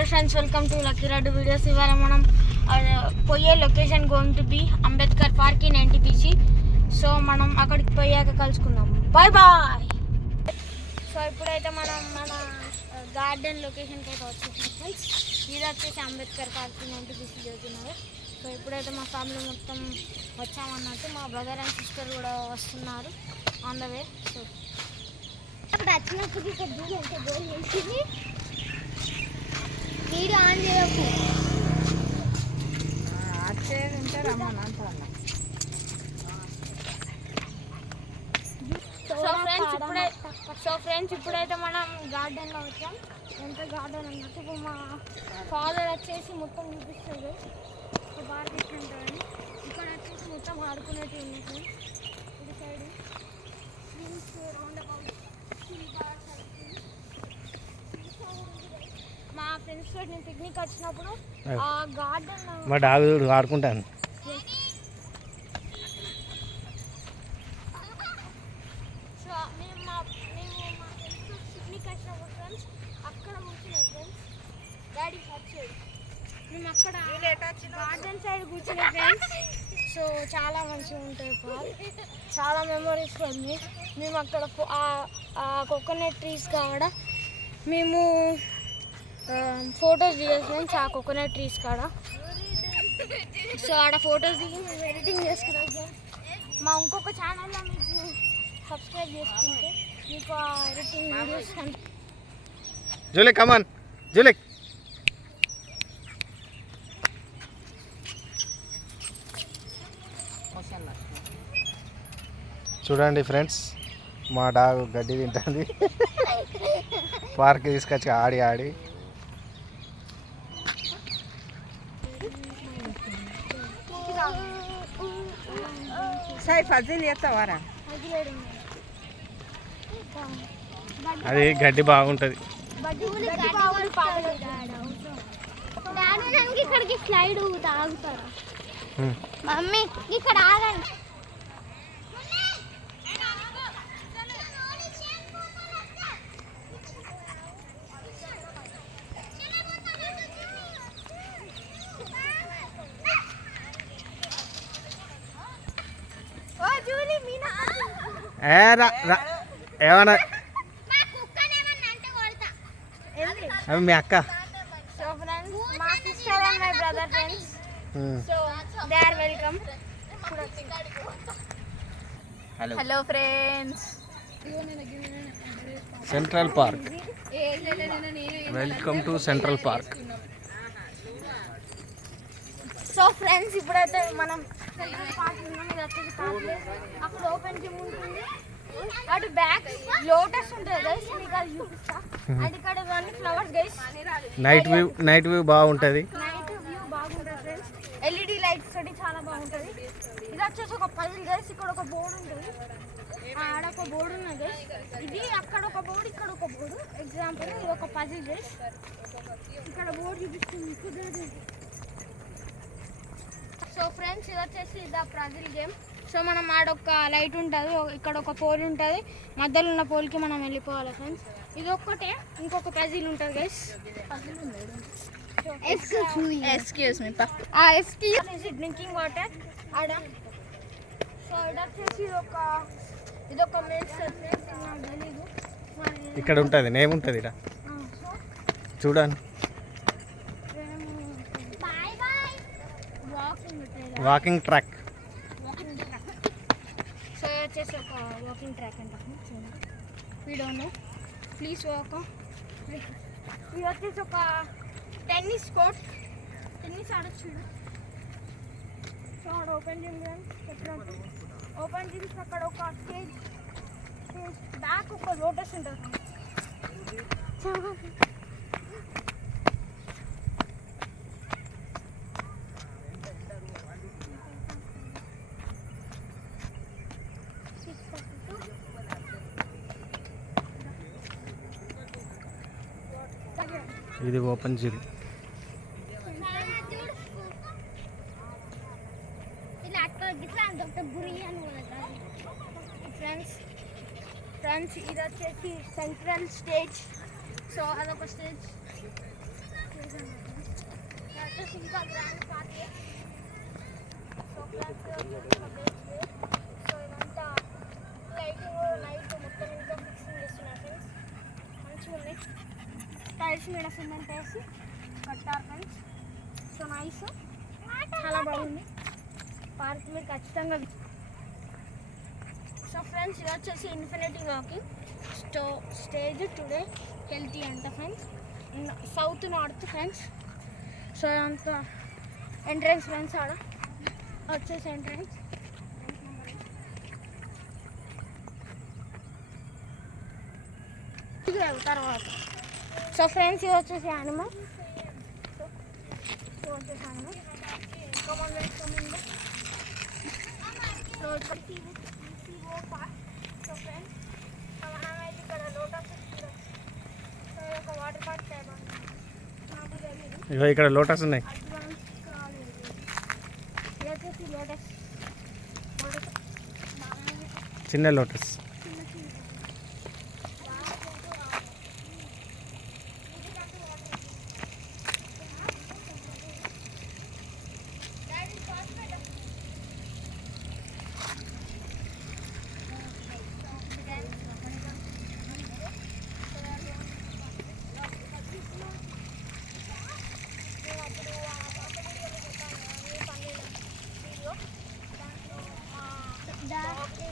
Hello friends, welcome to lucky Reddy videos. ఇవాళ మనం పోయే location going to be Ambedkar park in NTPC. So మనం అక్కడికి పోయాక కలుసుకుందాం. Bye bye. సో ఇప్పుడైతే మనం మన గార్డెన్ లొకేషన్కి అయితే వచ్చేసాం ఫ్రెండ్స్. ఇది వచ్చేసి అంబేద్కర్ పార్క్ ఇన్ ఎన్టీపీసీ చదువుతున్నారు. సో ఇప్పుడైతే మా ఫ్యామిలీ మొత్తం వచ్చామన్నట్టు. మా బ్రదర్ అండ్ సిస్టర్ కూడా వస్తున్నారు ఆన్ ద వే. సో అప్పుడు వచ్చినప్పుడు ఇక్కడ దూరం ఎంత గోల్ చేసింది. వీడియో ఆన్ చేయకు. సో ఫ్రెండ్స్ ఇప్పుడైతే మనం గార్డెన్లో వచ్చాం. ఎంత గార్డెన్ అన్నట్టు ఇప్పుడు మా ఫాదర్ వచ్చేసి మొత్తం చూపిస్తుంది పార్క్ ఇట్లుంటుందని. ఇక్కడ వచ్చేసి మొత్తం ఆడుకునేవి ఉన్నాయి. ఇది సైడ్ మా ఫ్రెండ్స్ తోటి నేను పిక్నిక్ వచ్చినప్పుడు ఆ గార్డెన్ మా డాగ్ ఆడుకుంటాను. సో మేము మా ఫ్రెండ్స్ తోటి పిక్నిక్ వచ్చినప్పుడు ఫ్రెండ్స్ అక్కడ కూర్చున్నాం ఫ్రెండ్స్. డాడీ వచ్చేది మేము అక్కడ గార్డెన్ సైడ్ కూర్చునే ఫ్రెండ్స్. సో చాలా మంచిగా ఉంటుంది పార్క్. చాలా మెమరీస్ ఉంది. మేము అక్కడ కోకోనట్ ట్రీస్ కాడ మేము ఫొటోస్ దిగాం ఫ్రెండ్స్. ఆ కోకోనట్ ట్రీస్ కాడ సో ఆడ ఫొటోస్ దిగి మేము ఎడిటింగ్ చేసుకున్నాం ఫ్రెండ్స్. మా ఇంకొక ఛానల్లో మీకు సబ్స్క్రైబ్ చేసుకుంటే మీకు ఆ ఎడిటింగ్ వీడియోస్ జూలే కమాన్ జూలే. చూడండి ఫ్రెండ్స్, మా డాగ్ గడ్డి తింటుంది. పార్క్ తీసుకొచ్చి ఆడి ఆడి అది గడ్డి బాగుంటుంది. ఇక్కడికి స్లైడ్ తాగుతారా మమ్మీ? ఇక్కడ ఆగండి. ఏమన్నా అవి మీ అక్క. సో ఫ్రెండ్స్ మా sister and my brother friends. So they are welcome. Hello friends, Central Park. Welcome to Central Park. So friends ఇప్పుడైతే మనం సెంట్రల్ పార్క్ ఉన్నాం. ఇది వచ్చేసి పార్క్. అక్కడ ఓపెన్ జిమ్ ఉంటుంది. అటు బ్యాక్ లోటస్ ఉంటుంది గైస్. మీకు అది చూపిస్తా. అది ఇక్కడ ఇవన్నీ ఫ్లవర్స్ గైస్. నైట్ వ్యూ బాగుంటుంది. నైట్ వ్యూ బాగుంటుంది ఫ్రెండ్స్. ఎల్ఈడి లైట్స్ తోటి చాలా బాగుంటుంది. ఇది వచ్చేసి ఒక పజిల్ గైస్. ఇక్కడ ఒక బోర్డు ఉంటుంది. ఆడ ఒక బోర్డు ఉన్నది గైస్. ఇది అక్కడ ఒక బోర్డు, ఇక్కడ ఒక బోర్డు. ఎగ్జాంపుల్ ఇది ఒక పజిల్ గైస్. ఇక్కడ బోర్డు చూపిస్తుంది కుదరదు. సో ఫ్రెండ్స్ ఇది వచ్చేసి ఇది పజిల్ గేమ్. సో మనం ఆడొక లైట్ ఉంటుంది, ఇక్కడ ఒక పోల్ ఉంటుంది. మధ్యలో ఉన్న పోల్కి మనం వెళ్ళిపోవాలి ఫ్రెండ్స్. ఇది ఒక్కటే. ఇంకొక పజిల్ ఉంటుంది guys. Excuse me drinking water ఆడ. సో ఇది వచ్చేసి ఇదొక మెయిన్ ఫ్రెండ్స్. నాకు తెలీదు. ఇక్కడ ఉంటుంది, నేమ్ ఉంటుంది ఇక్కడ చూడండి. Walking track. సో వచ్చేసి ఒక వాకింగ్ ట్రాక్ అంటాము. We don't know, please walk. ఇది వచ్చేసి ఒక టెన్నిస్ కోర్ట్. టెన్నిస్ ఆడొచ్చు. సో ఆడ ఓపెన్ జిమ్ ఓపెన్ జిమ్స్. అక్కడ ఒక స్టేజ్ బ్యాక్ ఒక లోటస్ ఉంటుంది. ఇది ఓపెన్ జిమ్. ఫ్రెండ్స్ ఇది వచ్చేసి సెంట్రల్ స్టేజ్. సో అదొక స్టేజ్. సో ఇదంతా లైటింగ్ నైట్ మొత్తం ఇంకా ఫిక్సింగ్ చేస్తున్నారు ఫ్రెండ్స్. మంచిగా ఉన్నాయి. టైల్స్ మీద సిమెంట్ వేసి కట్టారు ఫ్రెండ్స్. సో నైస్, చాలా బాగుంది పార్క్. మీరు ఖచ్చితంగా సో ఫ్రెండ్స్ ఇది వచ్చేసి infinity walking stage today healthy అంట friends. South north friends. So అంతా ఎంట్రన్స్ ఫ్రెండ్స్. ఆడ వచ్చేసి ఎంట్రన్స్ తర్వాత. సో ఫ్రెండ్స్ ఇది వచ్చేసి యానిమల్. సో వచ్చేసి animal so park. So friends మనమైతే ఇక్కడ లోటస్ సో ఒక వాటర్ పార్క్ టైప్ నాకు తెలియదు. ఇగో ఇక్కడ లోటస్ ఉన్నాయి. అడ్వాన్స్ కాలేదు. ఇది వచ్చేసి లోటస్ చిన్న లోటస్. దాంట్లో